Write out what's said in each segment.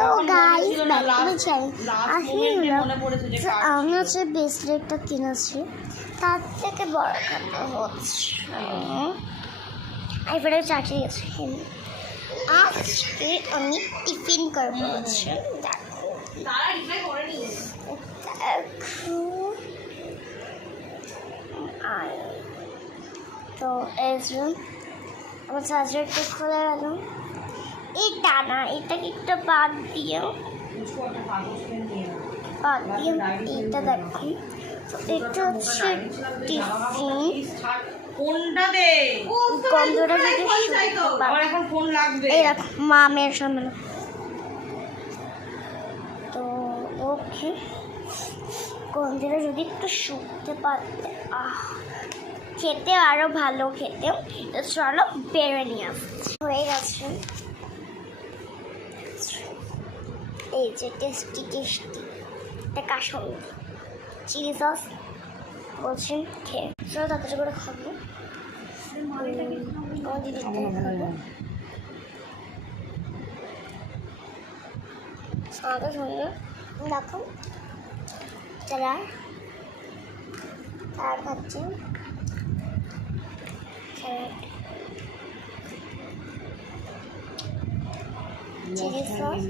Hello guys, back to my channel. আমি হচ্ছে ব্রেসলেটটা কিনেছি, তার থেকে বড় কথা হচ্ছে এবারে চাকরি গেছে। আজকে আমি টিফিন করবো হচ্ছে, দেখো তো এই আমার চার্জারটা খোলা গেল। এটা না, এটাকে একটা বাদ দিয়ে এটা দেখুন। এটা হচ্ছে টিফিন। গন্ধটা যদি এই মামের সামনে তো ওকে গন্ধটা যদি একটু শুকতে পারতে খেতে আরো ভালো খেতে। তো চলো বেড়ে নিয়ে আসছি। হয়ে গেছে এই যে টেস্টি একটা কাশন চিলি সস বলছি খেয়ে চলো তাড়াতাড়ি করে খাবো। আমার দিদি খাবো আমাকে সঙ্গে দেখো তারা খাচ্ছে চিলি সস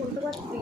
বলতে পারছি।